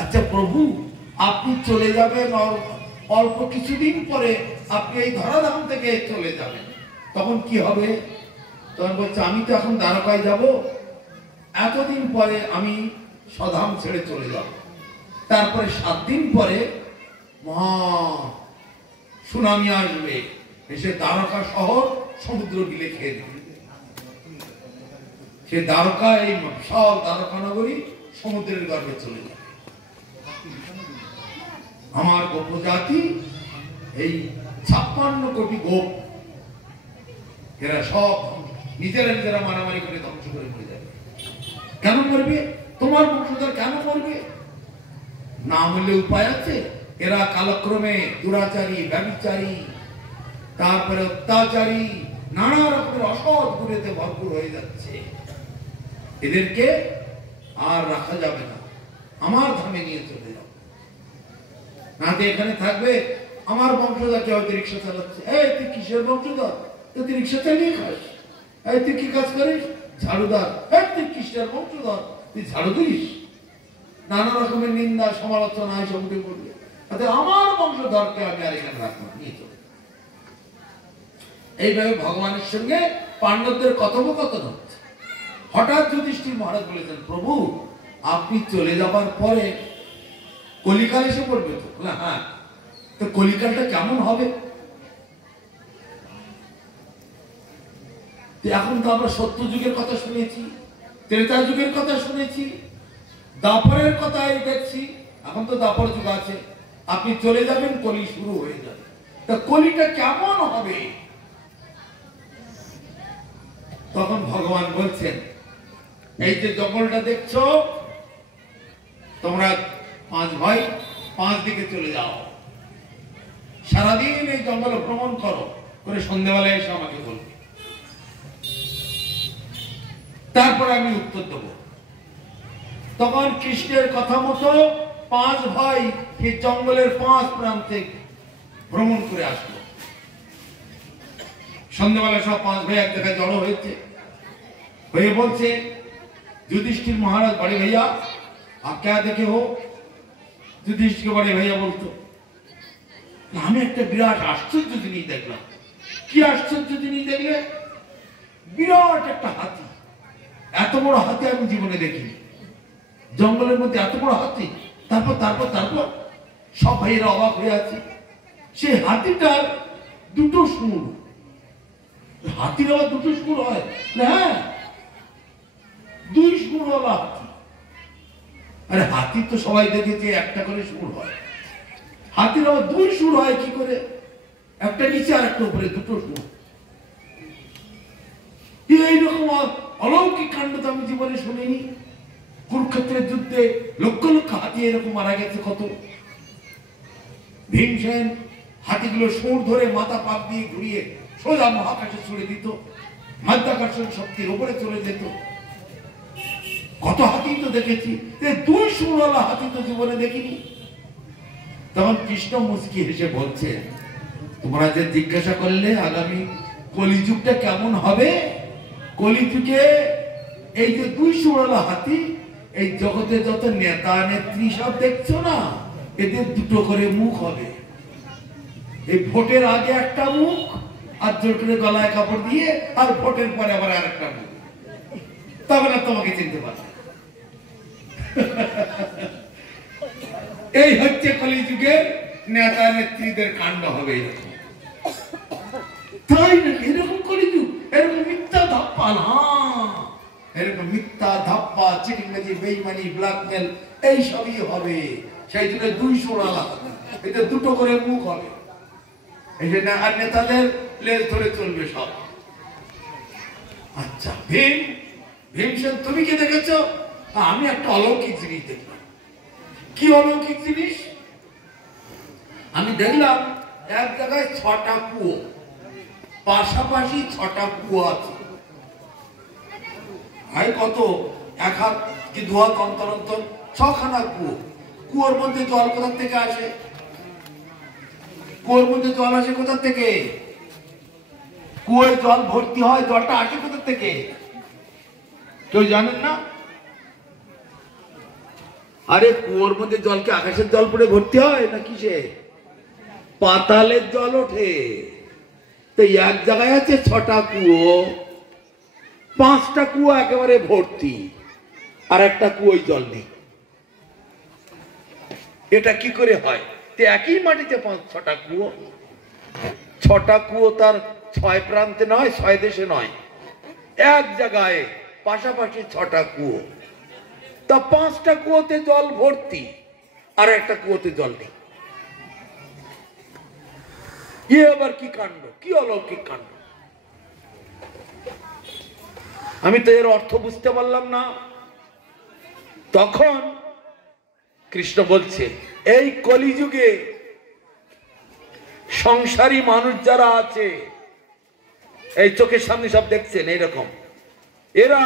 আচ্ছা প্রভু, আপনি চলে যাবেন অল্প কিছুদিন পরে, আপনি এই ধরাধাম থেকে চলে যাবেন, তখন কি হবে? তখন বলছে আমি তো এখন দ্বারকায় যাব, এতদিন পরে আমি স্বধাম ছেড়ে চলে যাব, তারপরে 7 দিন পরে মহা সুনামি আসবে, এসে দ্বারকা শহর সমুদ্র গিলে খেয়ে দেবে। সে দ্বারকা, এই সব দ্বারকা নগরী সমুদ্রের গর্ভে চলে যাবে। আমার গোপ জাতি, এই 56 কোটি গোপ, এরা সব নিজেরা নিজেরা মারামারি করে ধ্বংস করে মরে যাবে। কেন মরবে? তোমার বংশধর কেন মরবে? না মরলে উপায় আছে? এরা কালক্রমে দুরাচারী, ব্যভিচারী, তারপরে অত্যাচারী, নানা রকমের অসৎ গুণেতে ভরপুর হয়ে যাচ্ছে। এদেরকে আর রাখা যাবে না, আমার ধামে নিয়ে চলে যাও। না তো এখানে থাকবে আমার বংশধরকে হয়তো রিক্সা চালাচ্ছে। এই তুই কিসের বংশধর? তুই রিক্সা চালিয়ে খাস? এই তুই কি কাজ করিস? ঝাড়ুদার। এই তুই কিসের বংশধর? তুই ঝাড়ু দিস? নানা রকমের নিন্দা সমালোচনা এসব উঠে পড়বে। আমার বংশধরকে আমি আর এখানে রাখবো, নিয়ে চলে। এইভাবে ভগবানের সঙ্গে পাণ্ডবদের কথোপকথন হচ্ছে। হঠাৎ যুধিষ্ঠির মহারাজ বলেছেন, প্রভু আপনি চলে যাবার পরে কলিকাল এসে পড়বে তো? হ্যাঁ, তো কলিকালটা কেমন হবে? এখন তো আমরা সত্য যুগের কথা শুনেছি, ত্রেতা যুগের কথা শুনেছি, দাপরের কথা দেখছি। এখন তো দাপর যুগ আছে, আপনি চলে যাবেন, কলি শুরু হয়ে যাবে। তা কলিটা কেমন হবে? তখন ভগবান বলছেন, এই যে জঙ্গলটা দেখছো, তোমরা 5 ভাই 5 দিকে চলে যাও, সারাদিন এই জঙ্গলে ভ্রমণ করো, করে সন্ধ্যেবেলায় এসে আমাকে বলবে, তারপর আমি উত্তর দেব। তখন কৃষ্ণের কথা মতো 5 ভাই এই জঙ্গলের 5 প্রান্তে ভ্রমণ করে আসলো। সন্ধ্যেবেলা সব 5 ভাই এক জায়গায় জড়ো হয়েছে, হয়ে বলছে, युधिष्ठिर महाराज बड़े भैया आप क्या देखे हो? युधिष्ठिर के बड़े भैया बोलते हमें एक विराट आश्चर्य जिनिस देखलाम। कि आश्चर्य जिनिस देखले? विराट एक हाथी, এত বড় হাতি আমি জীবনে দেখিনি। জঙ্গলের মধ্যে এত বড় হাতি। তারপর সব ভাইয়েরা অবাক হয়ে আছে। সেই হাতিটার 2টো সুর। হাতির আবার 2টো সুর হয়? হ্যাঁ, 2 সুরওয়ালা হাতি। আরে হাতি তো সবাই দেখেছে একটা করে সুর হয়, হাতির আবার 2 সুর হয় কি করে? একটা নিচে আর একটা উপরে, 2টো সুর। এইরকম অলৌকিক কাণ্ড তো আমি জীবনে শুনিনি। কুরুক্ষেত্রের যুদ্ধে লক্ষ লক্ষ হাতি এরকম মারা গেছে কত। ভীমসেন হাতিগুলো সুর ধরে মাথা পাক দিয়ে ঘুরিয়ে সোজা মহাকাশে ছুড়ে দিত, মাধ্যাকর্ষণ শক্তির উপরে চলে যেত। কত হাতি তো দেখেছি, 2 সুরওয়ালা হাতি তো জীবনে দেখিনি। তখন কৃষ্ণ মুচকি হেসে বলছে, তোমরা যে জিজ্ঞাসা করলে আগামী কলিযুগটা কেমন হবে, কলিযুগে এই যে 2 সুরওয়ালা হাতি, এই জগতে যত নেতা নেত্রী সব দেখছো না, এদের 2টো করে মুখ হবে। এই ভোটের আগে একটা মুখ, আর জোর করে গলায় কাপড় দিয়ে, আর ভোটের পরে আবার আরেকটা মুখ। তখন আর তোমাকে চিনতে পারবে। এই হচ্ছে কলিযুগের নেতা নেত্রীদের কাণ্ড হবে এরকম। তাই না? এরকম কলিযুগ, এরকম মিথ্যা ধাপ্পা না, এরকম মিথ্যা ধাপ্পা, চিটিংবাজি, বেইমানি, ব্ল্যাকমেল এই সবই হবে। সেই জন্য 2 সুরওয়ালা এতে 2টো করে মুখ হবে। এই জন্য আর নেতাদের লেজ ধরে চলবে সব। আচ্ছা ভীমসেন তুমি কি দেখেছো? আমি একটা অলৌকিক জিনিস দেখলাম। কি অলৌকিক জিনিস? আমি দেখলাম এক জায়গায় 6টা কুয়ো, পাশাপাশি 6টা কুয়ো আছে। ভাই কত, 1 হাত কি 2 হাত অন্তর অন্তর 6খানা কুয়ো। কুয়োর মধ্যে জল কোথা থেকে আসে? কুয়োর মধ্যে জল আসে কোথা থেকে? কুয়োর জল ভর্তি হয়, জলটা আসে কোথা থেকে? কেউ জানেন না? আরে কুয়োর মধ্যে জল কি আকাশের জল পড়ে ভর্তি হয় না কিসে? পাতালের জল ওঠে। তো এক জায়গায় আছে 6টা কুয়ো, 5টা কুয়ো একেবারে ভর্তি, আর একটা কুয়োয় জল নেই। এটা কি করে হয়? তো একই মাটিতে 5-6টা কুয়ো, 6টা কুয়ো তার 6 প্রান্তে নয়, 6 দেশে নয়, এক জায়গায় পাশাপাশি 6টা কুয়ো। তা 5টা কুয়োতে জল ভর্তি, আর একটা কুয়োতে জল নেই। এ আবার কি কাণ্ড, কি অলৌকিক কাণ্ড! আমি তো এর অর্থ বুঝতে পারলাম না। তখন কৃষ্ণ বলছে, এই কলিযুগে সংসারী মানুষ যারা আছে, এই চোখের সামনে সব দেখছেন এইরকম, এরা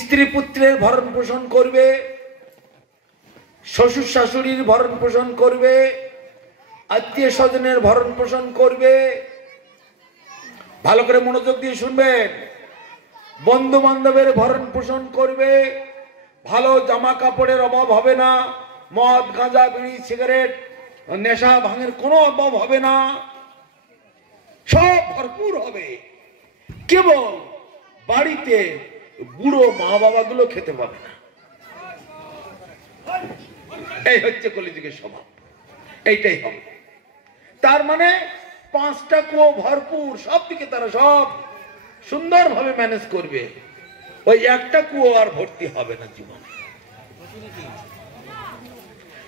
স্ত্রী পুত্রের ভরণ পোষণ করবে, শ্বশুর শাশুড়ির ভরণ পোষণ করবে, আত্মীয় স্বজনের ভরণ পোষণ করবে। ভালো করে মনোযোগ দিয়ে শুনবেন। বন্ধু বান্ধবের ভরণ পোষণ করবে, ভালো জামা কাপড়ের অভাব হবে না, মদ গাঁজা বিড়ি সিগারেট নেশা ভাঙের কোনো অভাব হবে না, সব ভরপুর হবে। কেবল বাড়িতে বুড়ো মা বাবা গুলো খেতে পাবে না। এই হচ্ছে কলিযুগের স্বভাব, এইটাই হবে। তার মানে 5টা কুয়ো ভরপুর, সব দিকে তারা সব সুন্দরভাবে ম্যানেজ করবে, ওই একটা কুয়ো আর ভর্তি হবে না জীবন।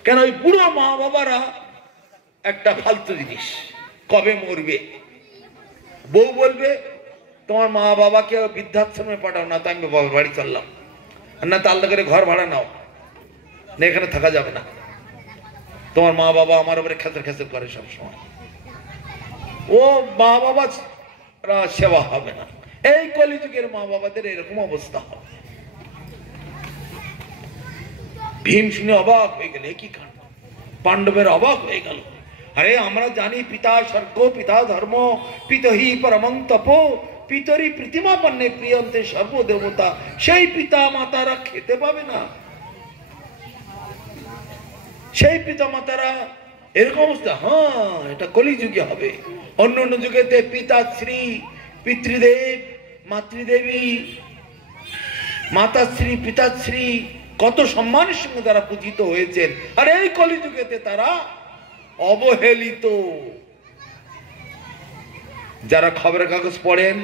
কেন? ওই বুড়ো মা বাবারা একটা ফালতু জিনিস, কবে মরবে। বউ বলবে, তোমার মা বাবাকে বৃদ্ধাশ্রমে পাঠাও, না তো আমি বাবার বাড়ি চললাম, না তো আলাদা করে ঘর ভাড়া নাও, না এখানে থাকা যাবে না, তোমার মা বাবা আমার উপরে খেচর খেচর করে সবসময়, ও মা বাবা সেবা হবে না। এই কলিযুগের মা বাবাদের এরকম অবস্থা হবে। ভীম শুনে অবাক হয়ে গেল, কি কাণ্ড! পাণ্ডবের অবাক হয়ে গেল। আরে আমরা জানি পিতা স্বর্গ পিতা ধর্ম, পিতহি পরমং তপ, পিতরি প্রতিমা পণ্যে প্রিয়ন্তে সর্বদেবতা। সেই পিতা মাতারা খেতে পাবে না, সেই পিতা মাতারা এরকম অবস্থা। হ্যাঁ, এটা কলিযুগে হবে। অন্য অন্য যুগেতে পিতাশ্রী পিতৃদেব মাতৃদেবী মাতাশ্রী পিতাশ্রী কত সম্মানের সঙ্গে তারা পূজিত হয়েছেন, আর এই কলিযুগেতে তারা অবহেলিত। যারা খবরের কাগজ পড়েন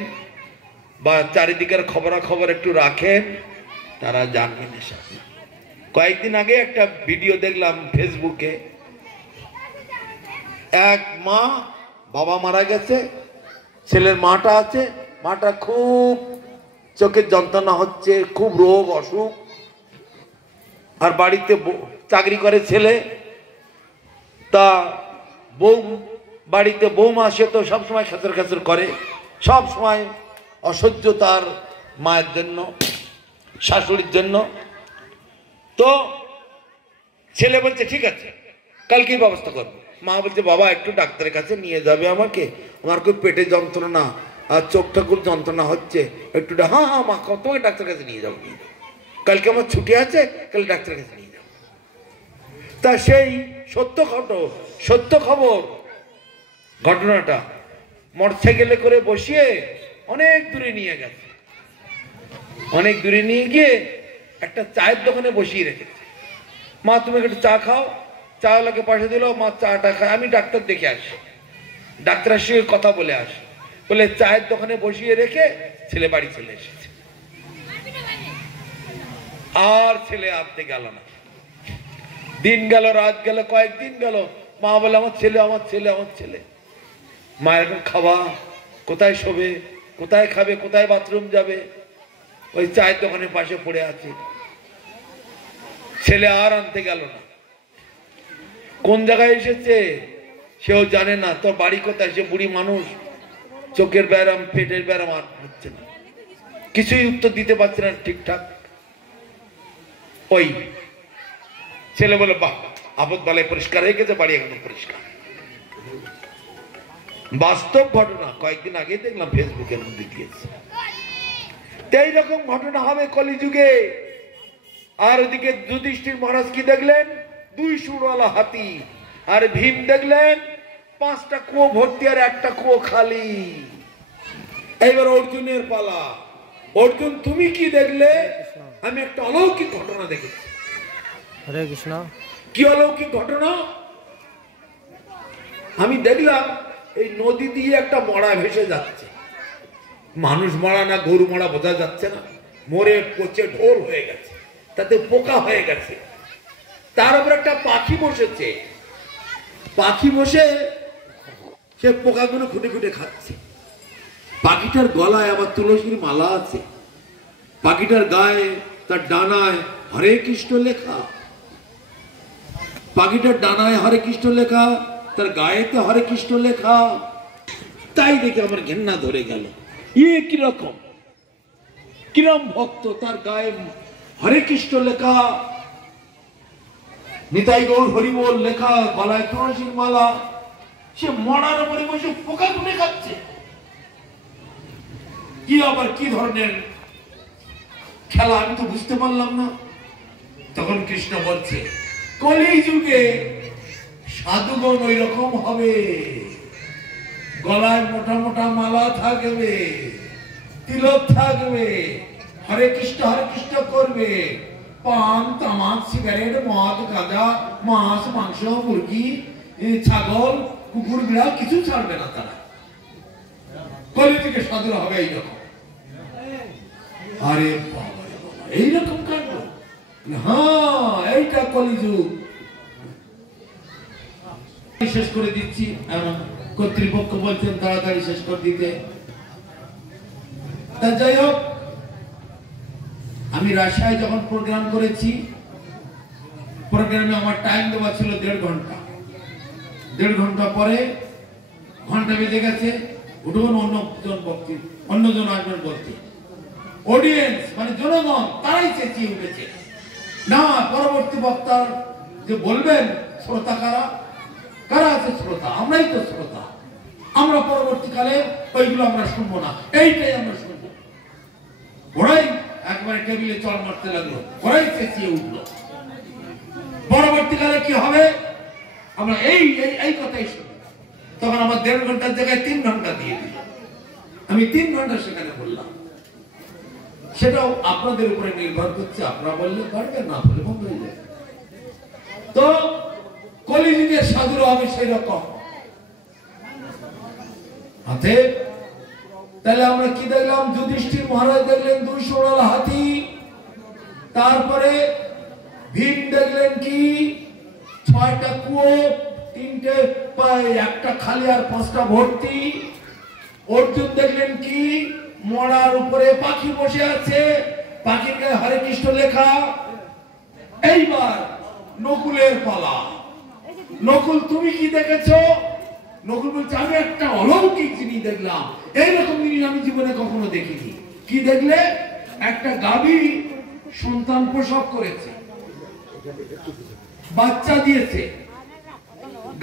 বা চারিদিকের খবরাখবর একটু রাখেন, তারা জানবেন এসব। কয়েকদিন আগে একটা ভিডিও দেখলাম ফেসবুকে, এক মা, বাবা মারা গেছে, ছেলের মাটা আছে, মাটা খুব চোখের যন্ত্রণা হচ্ছে, খুব রোগ অসুখ, আর বাড়িতে চাকরি করে ছেলে। তা বউ বাড়িতে বৌমা, সে তো সবসময় খেচর খেচর করে, সব সময় অসহ্য তার মায়ের জন্য, শাশুড়ির জন্য। তো ছেলে বলছে ঠিক আছে কালকেই ব্যবস্থা করবো। মা বলছে বাবা একটু ডাক্তারের কাছে নিয়ে যাবে আমাকে, আমার খুব পেটে যন্ত্রণা আর চোখটা খুব যন্ত্রণা হচ্ছে, একটু হ্যাঁ হ্যাঁ মা তোমাকে ডাক্তারের কাছে নিয়ে যাবো, কালকে আমার ছুটি আছে, কাল ডাক্তারের কাছে নিয়ে যাবো। তা সেই সত্য খবর ঘটনাটা মোটরসাইকেলে করে বসিয়ে অনেক দূরে নিয়ে গেছে, অনেক দূরে নিয়ে গিয়ে একটা চায়ের দোকানে বসিয়ে রেখেছে। মা তুমি একটু চা খাও, চাওয়ালাকে পয়সা দিল, মা চাটা খায়, আমি ডাক্তার দেখে আসি, ডাক্তারের সঙ্গে কথা বলে আসি, বলে চায়ের দোকানে বসিয়ে রেখে ছেলে বাড়ি চলে এসেছে। আর ছেলে আনতে গেল না। দিন গেল, রাত গেল, কয়েকদিন গেল, মা বলে আমার ছেলে আমার ছেলে আমার ছেলে। মা এখন খাওয়া কোথায়, শোবে কোথায়, খাবে কোথায়, বাথরুম যাবে, ওই চায়ের দোকানের পাশে পড়ে আছে। ছেলে আর আনতে গেল না। কোন জায়গায় এসেছে সেও জানে না, তোর বাড়ি কোথায়, সে বুড়ি মানুষ, চোখের ব্যারাম পেটের ব্যারাম আর হচ্ছে না, কিছুই উত্তর দিতে পারছে না ঠিকঠাক। ওই ছেলে বলে বাহ আপদ বালায় পরিষ্কার হয়ে গেছে, বাড়ি একদম পরিষ্কার। বাস্তব ঘটনা, কয়েকদিন আগে দেখলাম ফেসবুকের মধ্যে দিয়েছে। এইরকম ঘটনা হবে কলিযুগে। আর ওদিকে যুধিষ্ঠির মহারাজ কি দেখলেন? 2 সুরওয়ালা হাতি। আর ভীম দেখলেন 5টা কুয়ো ভর্তি আর একটা কুয়ো খালি। এইবার অর্জুনের পালা। অর্জুন, তুমি কি দেখলে? আমি একটা অলৌকিক ঘটনা দেখেছি। হরে কৃষ্ণ। কি অলৌকিক ঘটনা? আমি দেখলাম এই নদী দিয়ে একটা মড়া ভেসে যাচ্ছে। মানুষ মরা না গরু মরা বোঝা যাচ্ছে না, মরে পচে ঢোল হয়ে গেছে, তাতে পোকা হয়ে গেছে। তার উপর একটা পাখি বসেছে। পাখি বসে সে পোকাগুলো খুঁটে খুঁটে খাচ্ছে। পাখিটার গলায় আবার তুলসীর মালা আছে। পাখিটার গায়ে তার ডানায় হরে কৃষ্ণ লেখা। পাখিটার ডানায় হরে কৃষ্ণ লেখা, তার গায়েতে হরে কৃষ্ণ লেখা। তাই দেখে আমার ঘেন্না ধরে গেল। ইয়ে কিরকম, কিরম ভক্ত, তার গায়ে হরে কৃষ্ণ লেখা, নিতাই গৌর হরিবোল লেখা, গলায় তুলসীর মালা, সে মরার উপরে বসে পোকা গুনে খাচ্ছে। কি আবার কি ধরনের খেলা আমি তো বুঝতে পারলাম না। তখন কৃষ্ণ বলছে, কলি যুগে সাধুগণ ওই রকম হবে, গলায় মোটা মোটা মালা থাকবে, তিলক থাকবে, হরে কৃষ্ণ করবে, পান তামাক সিগারেট মদ গাঁজা মাছ মাংস মুরগি ছাগল কুকুর বিড়াল কিছু ছাড়বে না তারা। কলিযুগে সাধুরা হবে এইরকম। আরে বাবা, এইরকম কাণ্ড? হ্যাঁ, এইটা কলিযুগ। শেষ করে দিচ্ছি, কর্তৃপক্ষ বলছেন তাড়াতাড়ি শেষ করে দিতে। তা যাই হোক, আমি রাজশাহী যখন প্রোগ্রাম করেছি, প্রোগ্রামে আমার টাইম দেওয়া ছিল 1.5 ঘন্টা। 1.5 ঘন্টা পরে ঘন্টা বেজে গেছে, উঠুন অন্যজন আসবেন বলতে। অডিয়েন্স মানে জনগণ তারাই চেঁচিয়ে উঠেছে, না পরবর্তী বক্তার যে বলবেন শ্রোতা কারা, কারা আছে শ্রোতা? আমরাই তো শ্রোতা। আমরা পরবর্তীকালে ওইগুলো আমরা শুনবো না, এইটাই আমরা শুনবো। ওরাই একবারে টেবিলে চড় মারতে লাগলো, ওরাই চেঁচিয়ে উঠলো। পরবর্তীকালে কি হবে আমরা এই কথাই শুনবো। তখন আমার 1.5 ঘন্টার জায়গায় 3 ঘন্টা দিয়ে দিল। আমি 3 ঘন্টা সেখানে বললাম। সেটাও আপনাদের উপরে নির্ভর করছে, আপনারা বললে পারবেন, না বলে বন্ধ হয়ে যাবে। তো কলিযুগের সাধুরা হবে সেই রকম। তাহলে আমরা কি দেখলাম? যুধিষ্ঠির মহারাজ দেখলেন 2 সুরওয়ালা হাতি। তারপরে ভীম দেখলেন কি 6টা কুয়ো, 3টে একটা খালি আর 5টা ভর্তি। অর্জুন দেখলেন কি মরার উপরে পাখি বসে আছে, পাখির গায়ে হরে কৃষ্ণ লেখা। এইবার নকুলের পালা। নকুল, তুমি কি দেখেছো? নকুল বলছে, আমি একটা অলৌকিক জিনিস দেখলাম, এইরকম জিনিস আমি জীবনে কখনো দেখিনি। কি দেখলে? একটা গাভী সন্তান প্রসব করেছে, বাচ্চা দিয়েছে।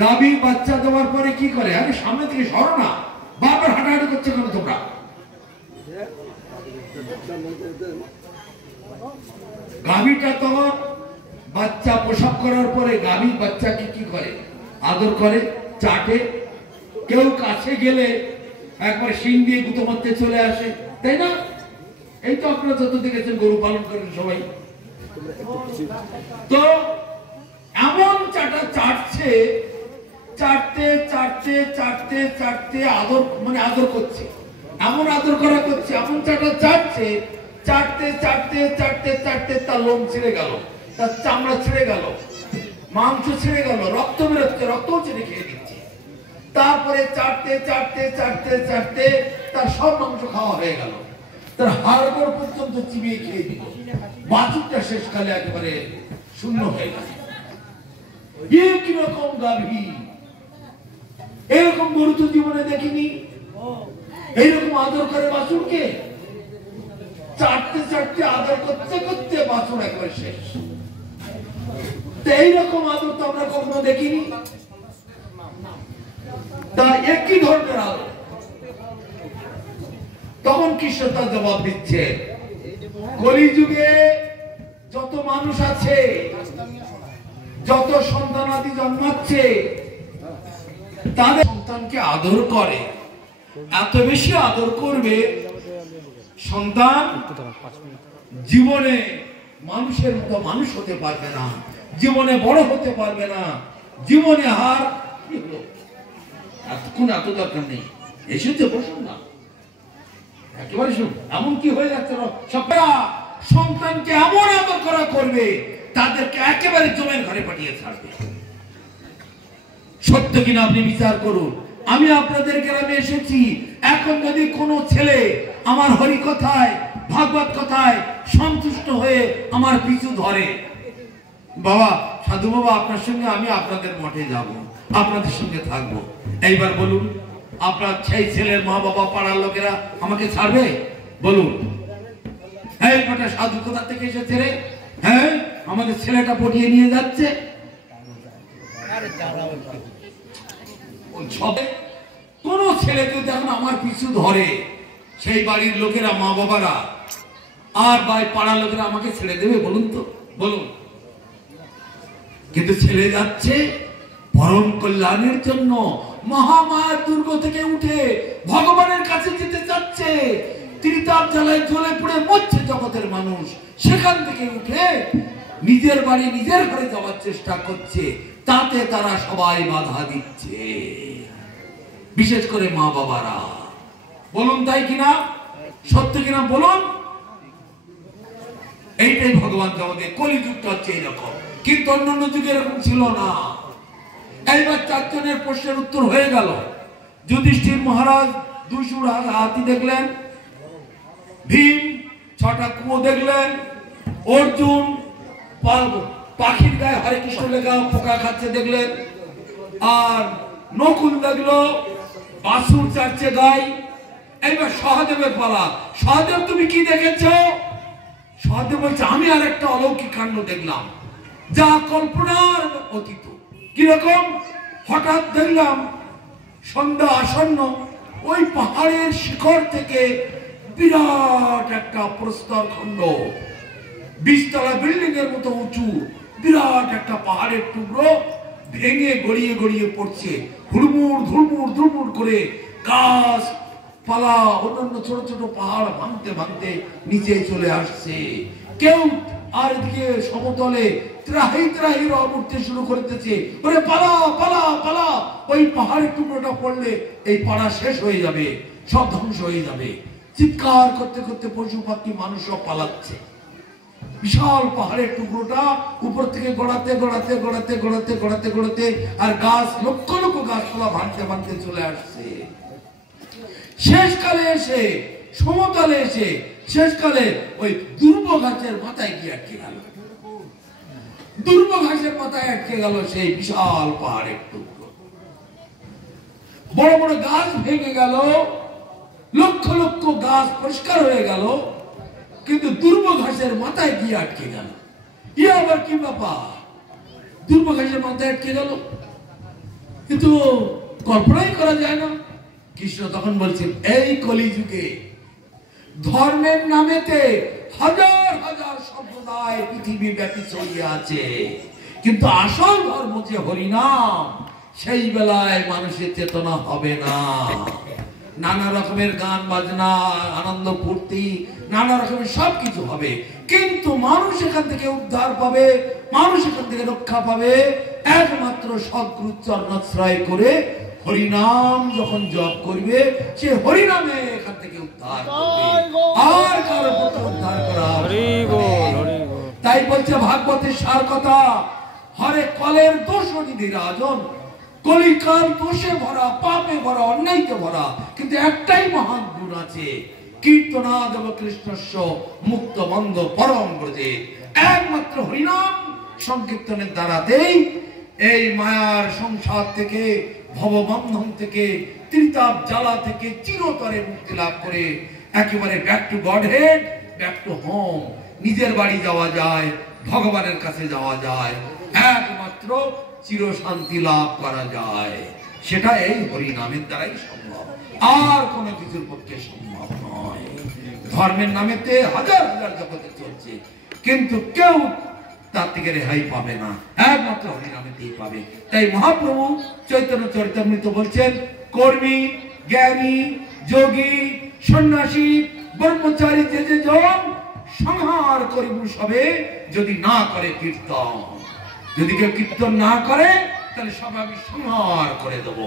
গাভী বাচ্চা দেওয়ার পরে কি করে? আরে সামনে থেকে সরো না, বারবার হাঁটাহাঁটি করছে কেন তোমরা? গাভীটা তখন বাচ্চা প্রসব করার পরে গাভী বাচ্চাকে কি করে? আদর করে, চাটে। কেউ কাছে গেলে একবার শিং দিয়ে গুঁতো মারতে চলে আসে, তাই না? এই তো আপনারা যত দেখেছেন গরু পালন করেন সবাই। তো এমন চাটছে, চাটতে চাটতে চাটতে চাটতে আদর মানে আদর করছে, এমন আদর করা করছে, এমন চাটছে, চাটতে চাটতে চাটতে চাটতে তার লোম ছিঁড়ে গেল, তার চামড়া ছিঁড়ে গেল, মাংস ছিঁড়ে গেল, রক্ত বেরোচ্ছে, রক্তও ছিঁড়ে খেয়ে দিচ্ছে। তারপরে চাটতে চাটতে চাটতে চাটতে তার সব মাংস খাওয়া হয়ে গেল, তার হাড়গোড় পর্যন্ত চিবিয়ে খেয়ে দিল। বাছুরটা শেষকালে একেবারে শূন্য হয়ে গেল। কিরকম গাভী, এরকম গরু তো জীবনে দেখিনি। এইরকম আদর করে বাছুরকে, চাটতে চাটতে আদর করতে করতে বাছুর একবার শেষ। এইরকম আদর তো আমরা কখনো দেখিনি। তা একই ধরনের আদর। তখন কৃষ্ণ তার জবাব দিচ্ছে, কলিযুগে যত মানুষ আছে, যত সন্তানাদি জন্মাচ্ছে, তাদের সন্তানকে আদর করে, এত বেশি আদর করবে, সন্তান জীবনে মানুষের মতো মানুষ হতে পারবে না, জীবনে বড় হতে পারবে না, জীবনে হার এতক্ষণ এত দরকার নেই, এসেছে বসুন না, একেবারে শুন। এমন কি হয়ে যাচ্ছে, সবাই সন্তানকে এমন আদর করা করবে, তাদেরকে একেবারে জমের ঘরে পাঠিয়ে ছাড়বে। সত্য কিনা আপনি বিচার করুন। আমি আপনাদের গ্রামে এসেছি, এখন যদি কোনো ছেলে আমার হরি কথায়, ভাগবত কথায় সন্তুষ্ট হয়ে আমার পিছু ধরে, বাবা সাধু বাবা আপনার সঙ্গে আমি আপনাদের মঠে যাব, আপনাদের সঙ্গে থাকবো, এইবার বলুন আপনার সেই ছেলের মা বাবা পাড়ার লোকেরা আমাকে ছাড়বে? বলুন। এই কটা সাধু কোথা থেকে এসেছে রে? হ্যাঁ, আমাদের ছেলেটা পটিয়ে নিয়ে যাচ্ছে। কোন ছেলে যদি এখন আমার পিছু ধরে, সেই বাড়ির লোকেরা, মা বাবারা আর পাড়ার লোকেরা আমাকে ছেড়ে দেবে? বলুন তো, বলুন। কিন্তু ছেলে যাচ্ছে পরম কল্যাণের জন্য, মহামায়ার দুর্গ থেকে উঠে ভগবানের কাছে যেতে চাচ্ছে। ত্রিতাপ জ্বালায় জ্বলে পুড়ে মরছে জগতের মানুষ, সেখান থেকে উঠে নিজের বাড়ি নিজের ঘরে যাওয়ার চেষ্টা করছে, তাতে তারা সবাই বাধা দিচ্ছে, বিশেষ করে মা বাবারা। বলুন তাই কিনা, সত্য কিনা বলুন। এইটাই ভগবান আমাদের কলিযুগটা হচ্ছে এইরকম, কিন্তু অন্যান্য যুগে এরকম ছিল না। এইবার 4 জনের প্রশ্নের উত্তর হয়ে গেল। যুধিষ্ঠির মহারাজ 200 হাতি দেখলেন, ভীম 6টা কুয়ো দেখলেন, অর্জুন পাখির গায়ে হরে কৃষ্ণ লেখা পোকা খাচ্ছে দেখলেন, আর নকুল দেখলো বাসুর চারছে গাই। এইবার সহদেবের পালা। সহদেব তুমি কি দেখেছ? সহদেব বলছে আমি আর একটা অলৌকিক কাণ্ড দেখলাম, যা কল্পনার অতীত। কিরকম? হঠাৎ দেখলাম সন্ধ্যা আসন্ন, ওই পাহাড়ের শিখর থেকে বিরাট একটা প্রস্তর খণ্ড, 20 তলা বিল্ডিং এর মতো উঁচু বিরাট একটা পাহাড়ের টুকরো ভেঙে গড়িয়ে গড়িয়ে পড়ছে, হুড়মুড় ধুড়মুড় ধুড়মুড় করে গাছ পালা অন্যান্য ছোট ছোট পাহাড় ভাঙতে ভাঙতে নিচে চলে আসছে। কেউ আর এদিকে সমতলে ত্রাহি ত্রাহি রব উঠতে শুরু করতেছে, ওরে পালা পালা পালা, ওই পাহাড়ের টুকরোটা পড়লে এই পাড়া শেষ হয়ে যাবে, সব ধ্বংস হয়ে যাবে। চিৎকার করতে করতে পশু পাখি মানুষ সব পালাচ্ছে। বিশাল পাহাড়ের টুকরোটা উপর থেকে গড়াতে গড়াতে গড়াতে গড়াতে গড়াতে গড়াতে, আর গাছ লক্ষ লক্ষ গাছপালা ভাঙতে ভাঙতে চলে আসছে। শেষকালে এসে সমতলে এসে শেষকালে ওই দুর্ব গাছের মাথায় গিয়ে আটকে গেল। দুর্ব ঘাসের মাথায় আটকে গেল সেই বিশাল পাহাড়ের টুকরো। বড় বড় গাছ ভেঙে গেল, লক্ষ লক্ষ গাছ পরিষ্কার হয়ে গেল, কিন্তু দুর্ব ঘাসের মাথায় গিয়ে আটকে গেল। ই আবার কি ব্যাপার? দুর্ব ঘাসের মাথায় আটকে গেল, কিন্তু কল্পনাই করা যায় না। কৃষ্ণ তখন বলছেন, এই কলিযুগে ধর্মের নামেতে হাজার হাজার সম্প্রদায় পৃথিবী ব্যাপী ছড়িয়ে আছে, কিন্তু আসল ধর্ম যে হরিনাম, সেই বেলায় মানুষের চেতনা হবে না। নানা রকমের গান বাজনা, আনন্দ ফুর্তি, নানা রকমের সবকিছু হবে, কিন্তু মানুষ এখান থেকে উদ্ধার পাবে, মানুষ এখান থেকে রক্ষা পাবে একমাত্র সদ্গুরুর চরণাশ্রয় করে হরিনাম যখন জপ করবে, সে হরিনামে এখান থেকে উদ্ধার করবে, আর কারো পথে উদ্ধার করা। তাই বলছে ভাগবতের সার কথা, হরে কলের দোষ নিধি রাজন, কলিকাল দোষে ভরা, পাপে ভরা, অন্যায়তে ভরা, কিন্তু একটাই মহান গুণ আছে, কীর্তনাদেব কৃষ্ণস্য মুক্ত বন্ধ পরম ব্রজে। একমাত্র হরিনাম সংকীর্তনের দ্বারাতেই এই মায়ার সংসার থেকে, ভববন্ধন থেকে, ত্রিতাপ জ্বালা থেকে চিরতরে মুক্তি লাভ করে একেবারে back to god head, back to home, নিজের বাড়ি যাওয়া যায়, ভগবানের কাছে যাওয়া যায়, একমাত্র চির শান্তি লাভ করা যায়। সেটা এই হরিনামের দ্বারাই সম্ভব, আর কোনো কিছুর পক্ষে সম্ভব নয়। ধর্মের নামেতে হাজার হাজার জগতে চলছে, কিন্তু কেউ তার থেকে রেহাই পাবে না, একমাত্র হরিনামেতেই পাবে। তাই মহাপ্রভু চৈতন্য চরিতামৃত বলছেন, কর্মী, জ্ঞানী, যোগী, সন্ন্যাসী, ব্রহ্মচারী যে যে জন সংহার করিব সবে, যদি না করে কীর্তন। যদি কেউ কীর্তন না করে তাহলে সব আমি সংহার করে দেব।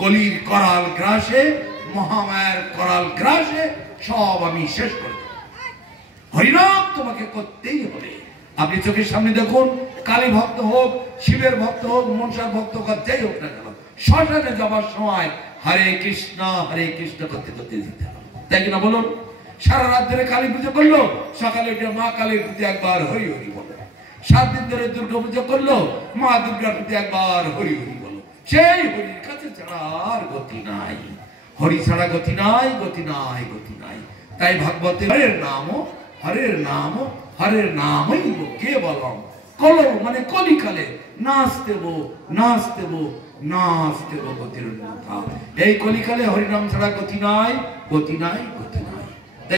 কলির করাল গ্রাসে, মহামায়ার করাল গ্রাসে সব আমি শেষ করে দেব। হরিনাম তোমাকে করতেই হবে। আপনি চোখের সামনে দেখুন, কালী ভক্ত হোক, শিবের ভক্ত হোক, মনসার ভক্ত হোক, যাই হোক না কেন, শ্মশানে যাবার সময় হরে কৃষ্ণ করতে করতে যেতে হবে, তাই কিনা বলুন? সারা রাত ধরে কালী পুজো করলো, সকালে উঠে মা কালীর প্রতি একবার হরি হরি বলো। 7 দিন ধরে দুর্গা পুজো করলো, মা দুর্গার প্রতি একবার হরি হরি বলো। সেই হরির কাছে ছাড়া আর গতি নাই, হরি ছাড়া গতি নাই, গতি নাই, গতি নাই। তাই ভাগবতে হরের নামই কেবলম কলম, মানে কলিকালে নাচ দেব গতির অন্যথা। এই কলিকালে হরিনাম ছাড়া গতি নাই, গতি নাই, গতি নাই।